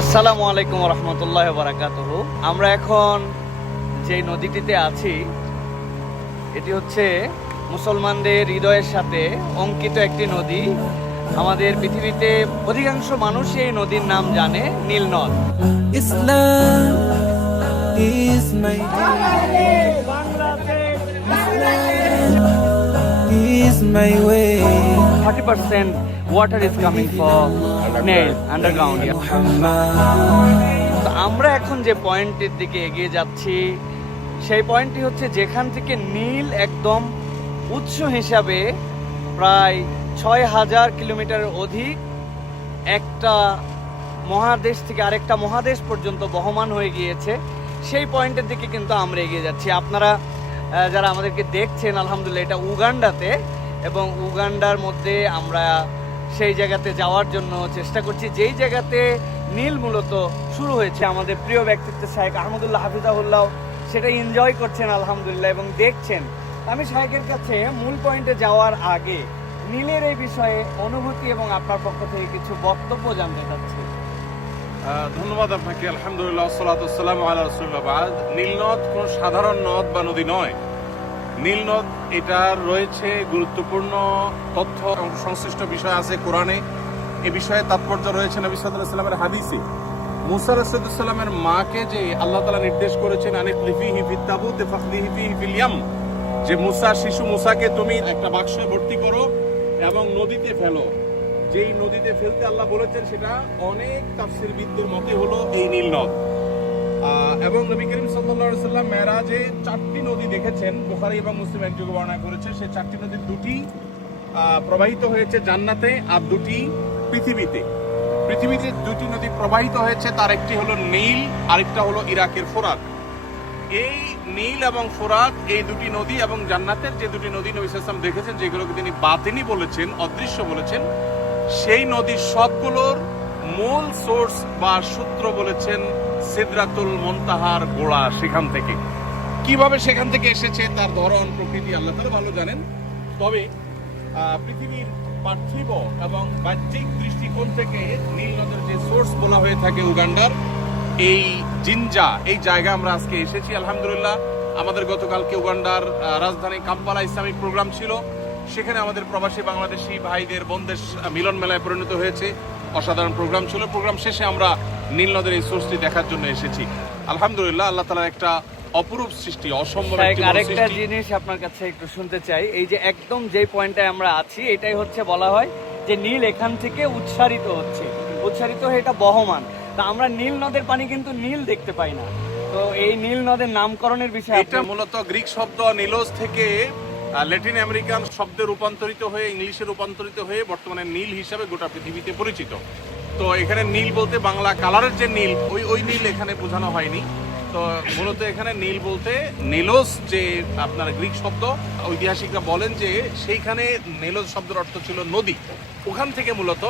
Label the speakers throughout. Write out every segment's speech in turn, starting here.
Speaker 1: আসসালামু আলাইকুম রহমতুল্লাহ বারাকাতুহ আমরা এখন যে নদীটিতে আছি এটি হচ্ছে মুসলমানদের হৃদয়ের সাথে অঙ্কিত একটি নদী। আমাদের পৃথিবীতে অধিকাংশ মানুষই এই নদীর নাম জানে নীল নদ।
Speaker 2: Islam is my is way.
Speaker 1: Thirty percent water is coming for nail underground
Speaker 2: Muhammad.
Speaker 1: তো আমরা এখন যে পয়েন্টের দিকে এগিয়ে যাচ্ছি সেই পয়েন্টটি হচ্ছে যেখান থেকে নীল একদম উৎস হিসাবে প্রায় ছয় হাজার কিলোমিটারের অধিক একটা মহাদেশ থেকে আরেকটা মহাদেশ পর্যন্ত বহমান হয়ে গিয়েছে সেই পয়েন্টের দিকে কিন্তু আমরা এগিয়ে যাচ্ছি আপনারা যারা আমাদেরকে দেখছেন আলহামদুলিল্লাহ এটা উগান্ডাতে এবং উগান্ডার মধ্যে আমরা সেই জায়গাতে যাওয়ার জন্য চেষ্টা করছি। যেই জায়গাতে নীল মূলত শুরু হয়েছে, আমাদের প্রিয় ব্যক্তিত্ব শাহেক আহমদুল্লাহ, হাফিজাহুল্লাহ, সেটা এনজয় করছেন আলহামদুলিল্লাহ এবং দেখছেন। আমি শাহেকের কাছে মূল পয়েন্টে যাওয়ার আগে নীলের এই বিষয়ে অনুভূতি এবং আপনার পক্ষ থেকে কিছু বক্তব্য জানতে চাচ্ছি।
Speaker 3: ধন্যবাদ আপনাকে। আলহামদুলিল্লাহ সালাতাম আল্লাহ রসুল্লাহ নীলনদ কোন সাধারণ নদ বা নদী নয়। নীলনদ এটা রয়েছে গুরুত্বপূর্ণ তথ্য সংশ্লিষ্ট বিষয় আছে কোরআনে। এ বিষয়ে তাৎপর্য রয়েছে নবী সাল্লামের হাদিসে। মুসা রাসুদুল্লামের মাকে যে আল্লাহ তালা নির্দেশ করেছেন আনিক লিফি হিফি তাবুতে ফাকলি হিফি হিফিলিয়াম যে মুসা শিশু মুসাকে তুমি একটা বাক্সে ভর্তি করো এবং নদীতে ফেলো। যেই নদীতে ফেলতে আল্লাহ বলেছেন সেটা অনেক তাফসির বিদ্যুর মতে হলো এই নীল নদ। আহ, এবং নবী করিম সাল্লাল্লাহু সাল্লাম মেরাজে চারটি নদী দেখেছেন, বুখারী এবং মুসলিম একযোগে বর্ণনা করেছে। সেই চারটি নদীর দুটি প্রবাহিত হয়েছে জান্নাতে আর দুটি পৃথিবীতে। পৃথিবীতে দুটি নদী প্রবাহিত হয়েছে, তার একটি হলো নীল, আরেকটা হলো ইরাকের ফোরাত। এই নীল এবং ফোরাত, এই দুটি নদী এবং জান্নাতের যে দুটি নদী নবী সাল্লাম দেখেছেন, যেগুলোকে তিনি বাতিনি বলেছেন, অদৃশ্য বলেছেন, সেই নদী সবগুলোর মূল সোর্স বা সূত্র বলেছেন সিদরাতুল মন্তাহার গোড়া সেখান থেকে। কীভাবে সেখান থেকে এসেছে তার ধরন, প্রকৃতি, আল্লাহ তারা ভালো জানেন। তবে পৃথিবীর পার্থিব এবং বাহ্যিক দৃষ্টিকোণ থেকে নীল নদের যে সোর্স বলা হয়ে থাকে উগান্ডার, এই জিনজা, এই জায়গা আমরা আজকে এসেছি, আলহামদুলিল্লাহ। আমাদের গতকালকে উগান্ডার রাজধানী কাম্পালা ইসলামিক প্রোগ্রাম ছিল। সেখানে আমাদের প্রবাসী বাংলাদেশি ভাইদের বোনদের মিলন মেলায় পরিণত হয়েছে। অসাধারণ প্রোগ্রাম ছিল। প্রোগ্রাম শেষে আমরা নীল নদের এই সোর্সটি দেখার জন্য এসেছি। আলহামদুলিল্লাহ আল্লাহ তালার একটা অপরূপ সৃষ্টি অসম্ভব
Speaker 1: আরেকটা জিনিস আপনার কাছে একটু শুনতে চাই। এই যে একদম যে পয়েন্টে আমরা আছি এটাই হচ্ছে বলা হয় যে নীল এখান থেকে উচ্চারিত হচ্ছে। উচ্চারিত হয়ে এটা বহমান। তা আমরা নীল নদের পানি কিন্তু নীল দেখতে পাই না। তো এই নীল নদের নামকরণের বিষয়ে
Speaker 3: এটা মূলত গ্রিক শব্দ নিলোস থেকে ল্যাটিন আমেরিকান শব্দে রূপান্তরিত হয়ে, ইংলিশে রূপান্তরিত হয়ে বর্তমানে নীল হিসাবে গোটা পৃথিবীতে পরিচিত। তো এখানে নীল বলতে বাংলা কালারের যে নীল, ওই ওই নীল এখানে বোঝানো হয়নি। তো মূলত এখানে নীল বলতে নেলোস, যে আপনার গ্রিক শব্দ, ঐতিহাসিকরা বলেন যে সেইখানে নেলোস শব্দের অর্থ ছিল নদী। ওখান থেকে মূলত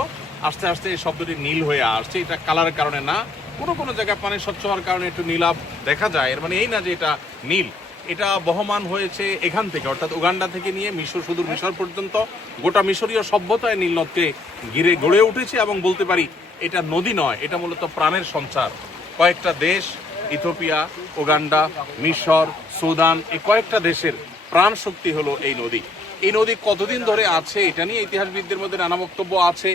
Speaker 3: আস্তে আস্তে এই শব্দটি নীল হয়ে আসছে। এটা কালারের কারণে না, কোনো কোনো জায়গায় পানি স্বচ্ছ হওয়ার কারণে একটু নীলাভ দেখা যায়। এর মানে এই না যে এটা নীল। এটা বহমান হয়েছে এখান থেকে, অর্থাৎ উগান্ডা থেকে নিয়ে মিশর সুদূর মিশর পর্যন্ত। গোটা মিশরীয় সভ্যতায় নীলনদকে ঘিরে গড়ে উঠেছে এবং বলতে পারি এটা নদী নয়, এটা মূলত প্রাণের সঞ্চার। কয়েকটা দেশ ইথোপিয়া উগান্ডা, মিশর, সুদান, এই কয়েকটা দেশের প্রাণ শক্তি হলো এই নদী। এই নদী কতদিন ধরে আছে, এটা নিয়ে ইতিহাসবিদদের মধ্যে নানা বক্তব্য আছে।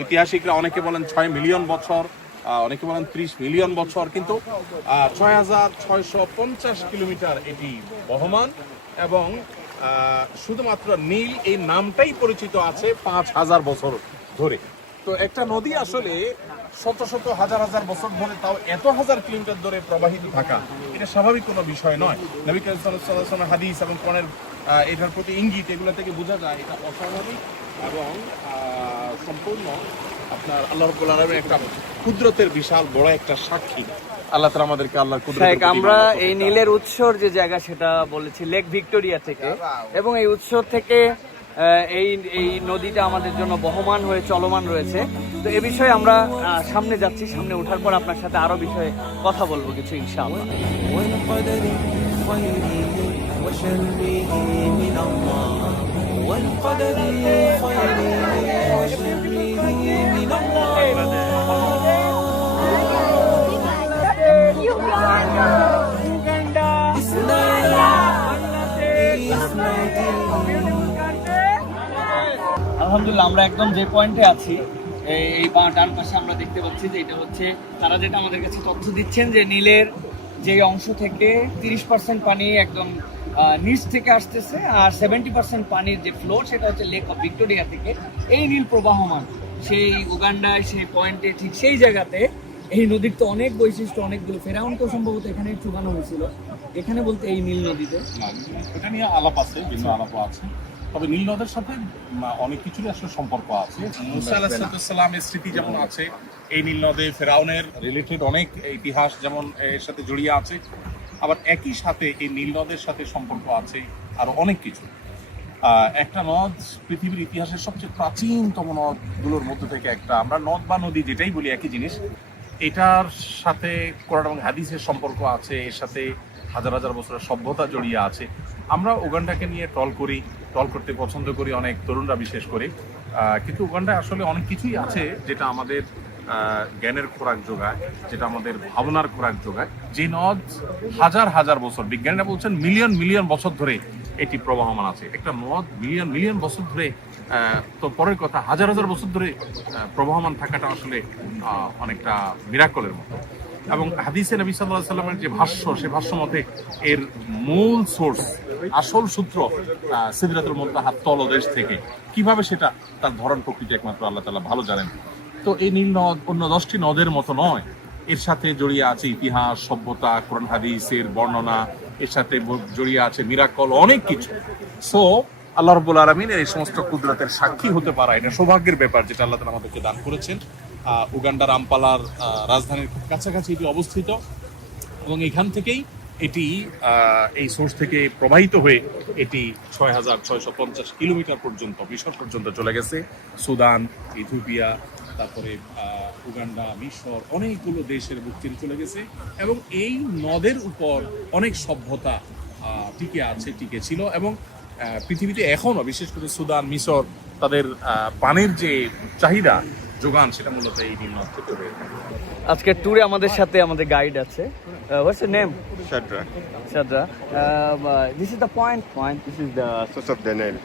Speaker 3: ঐতিহাসিকরা অনেকে বলেন ছয় মিলিয়ন বছর। অনেকে বলেন ত্রিশ মিলিয়ন বছর কিন্তু ছয় হাজার ছয়শো পঞ্চাশ কিলোমিটার এটি বহমান এবং শুধুমাত্র নীল এই নামটাই পরিচিত আছে পাঁচ হাজার বছর ধরে। তো একটা নদী আসলে শত শত হাজার হাজার বছর ধরে তাও এত হাজার কিলোমিটার ধরে প্রবাহিত থাকা এটা স্বাভাবিক কোনো বিষয় নয়। নবী হাদিস এবং আহ, এটার প্রতি ইঙ্গিত এগুলো থেকে বোঝা যায় এটা অস্বাভাবিক এবং সম্পূর্ণ আপনার আল্লাহ রব্বুল আলমের একটা কুদরতের বিশাল বড় একটা সাক্ষী আল্লাহ তালা আমাদেরকে আল্লাহর কুদরতের
Speaker 1: শাহেক
Speaker 3: প্রতি
Speaker 1: আমরা
Speaker 3: ইমান
Speaker 1: এই
Speaker 3: করতে
Speaker 1: নীলের উৎসর যে জায়গা সেটা বলেছি লেক ভিক্টোরিয়া থেকে এবং এই উৎস থেকে আহ, এই এই নদীটা আমাদের জন্য বহমান হয়ে চলমান রয়েছে তো এ বিষয়ে আমরা আহ, সামনে যাচ্ছি সামনে ওঠার পর আপনার সাথে আরো বিষয়ে কথা বলবো কিছু ইনশাআল্লাহ
Speaker 2: والقدر خيره وشره
Speaker 1: আলহামদুলিল্লাহ, আমরা একদম যে পয়েন্টে আছি, এই বা ডান পাশে আমরা দেখতে পাচ্ছি যে এটা হচ্ছে, তারা যেটা আমাদের কাছে তথ্য দিচ্ছেন যে নীলের যে অংশ থেকে তিরিশ পার্সেন্ট পানি একদম নিচ থেকে আসতেছে আর সেভেন্টি পার্সেন্ট পানির যে ফ্লোর সেটা হচ্ছে লেক অফ ভিক্টোরিয়া থেকে এই নীল প্রবাহমান। সেই উগান্ডায়, সেই পয়েন্টে ঠিক সেই জায়গাতে এই নদীর তো অনেক বৈশিষ্ট্য, অনেকগুলো ফেরাউন তো সম্ভবত এখানে চুবানো হয়েছিল। এখানে বলতে এই নীল নদীতে।
Speaker 3: এটা নিয়ে আলাপ আছে, বিভিন্ন আলাপও আছে। তবে নীল নদের সাথে অনেক কিছুরই আসলে সম্পর্ক আছে। মুসা আলাহিসাল্লামের স্মৃতি যেমন আছে এই নীল নদে ফেরাউনের রিলেটেড অনেক ইতিহাস যেমন এর সাথে জড়িয়ে আছে। আবার একই সাথে এই নীল নদের সাথে সম্পর্ক আছে আরও অনেক কিছু। একটা নদ পৃথিবীর ইতিহাসের সবচেয়ে প্রাচীনতম নদগুলোর মধ্যে থেকে একটা। আমরা নদ বা নদী যেটাই বলি একই জিনিস। এটার সাথে কোরআন এবং হাদিসের সম্পর্ক আছে এর সাথে হাজার হাজার বছরের সভ্যতা জড়িয়ে আছে। আমরা উগান্ডাকে নিয়ে টল করি টল করতে পছন্দ করি, অনেক তরুণরা বিশেষ করে। কিন্তু উগান্ডায় আসলে অনেক কিছুই আছে যেটা আমাদের জ্ঞানের খোরাক যোগায়, যেটা আমাদের ভাবনার খোরাক যোগায়। যে নদ হাজার হাজার বছর, বিজ্ঞানীরা বলছেন মিলিয়ন মিলিয়ন বছর ধরে এটি প্রবাহমান আছে। একটা নদ মিলিয়ন মিলিয়ন বছর ধরে তো পরের কথা, হাজার হাজার বছর ধরে প্রবাহমান থাকাটা আসলে অনেকটা মিরাকলের মতো। এবং হাদিসে নবী সাল্লাহ সাল্লামের যে ভাষ্য, সে ভাষ্য মতে এর মূল সোর্স আসল সূত্র আহ, সিদরাতুল মুনতাহা তলদেশ থেকে। কীভাবে সেটা তার ধরন প্রকৃতি একমাত্র আল্লাহ তালা ভালো জানেন। তো এই নীল নদ অন্য দশটি নদের মতো নয়। এর সাথে জড়িয়ে আছে ইতিহাস সভ্যতা কোরআন হাদিসের বর্ণনা। এর সাথে জড়িয়ে আছে মিরাকল অনেক কিছু। সো আল্লাহ রব্বুল আলমিনের এই সমস্ত কুদরতের সাক্ষী হতে পারা এটা সৌভাগ্যের ব্যাপার যেটা আল্লাহ তাআলা আমাদেরকে দান করেছেন। উগান্ডার আমপালার রাজধানীর খুব কাছাকাছি এটি অবস্থিত। এবং এখান থেকেই এটি এই সোর্স থেকে প্রবাহিত হয়ে এটি ছয় হাজার ছয়শো পঞ্চাশ কিলোমিটার পর্যন্ত, মিশর পর্যন্ত চলে গেছে। সুদান, ইথিওপিয়া, তারপরে উগান্ডা, মিশর, অনেকগুলো দেশের বুক চিরে চলে গেছে এবং এই নদের উপর অনেক সভ্যতা টিকে আছে, টিকে ছিল এবং পৃথিবীতে এখনও, বিশেষ করে সুদান, মিশর, তাদের পানির যে চাহিদা, যোগান, সেটা মূলত এই নীল নদ থেকে
Speaker 1: আজকে ট্যুরে আমাদের সাথে আমাদের গাইড আছে। Uh, what's your
Speaker 4: name?
Speaker 1: Shadra. Shadra. Um, uh, this is the point. Point.
Speaker 4: This is the source of the Nile.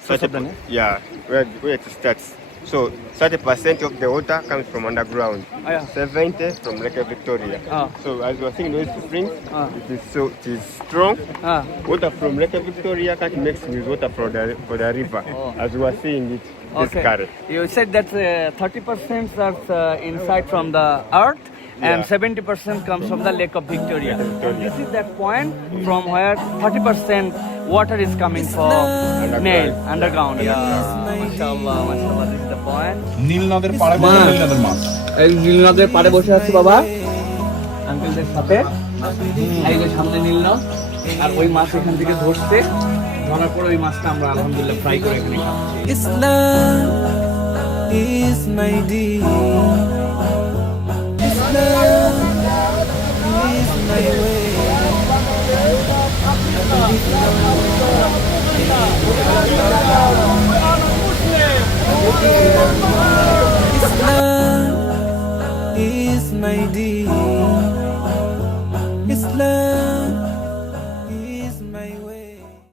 Speaker 1: Source of the Nile.
Speaker 4: Yeah, where, where it starts. So 30% of the water comes from underground,
Speaker 1: oh, yeah.
Speaker 4: 70 from Lake Victoria.
Speaker 1: Oh.
Speaker 4: So as we're seeing those springs,
Speaker 1: oh.
Speaker 4: it is so it is strong.
Speaker 1: Oh.
Speaker 4: Water from Lake Victoria can't mix with water for the, for the river,
Speaker 1: oh.
Speaker 4: as we are seeing it.
Speaker 1: Okay.
Speaker 4: Current.
Speaker 1: You said that 30% starts are uh, inside from the earth and
Speaker 4: Yeah.
Speaker 1: 70% comes from the Lake of Victoria.
Speaker 4: Victoria.
Speaker 1: This is that point from where 30% water is coming from Nile, underground. Yeah, mashallah, mashallah, this is the point.
Speaker 3: নীল নদের পাড়ে বসে নীল নদের মাছ
Speaker 1: এই নীলনদের পাড়ে বসে আছি বাবা আঙ্কেলদের সাথে এই যে সামনে নীলনদ আর ওই মাছ এখান থেকে ধরছে ধরার পর ওই মাছটা আমরা আলহামদুলিল্লাহ ফ্রাই করে এখানে খাচ্ছি
Speaker 2: Islam is my He's my way. Islam is my deed.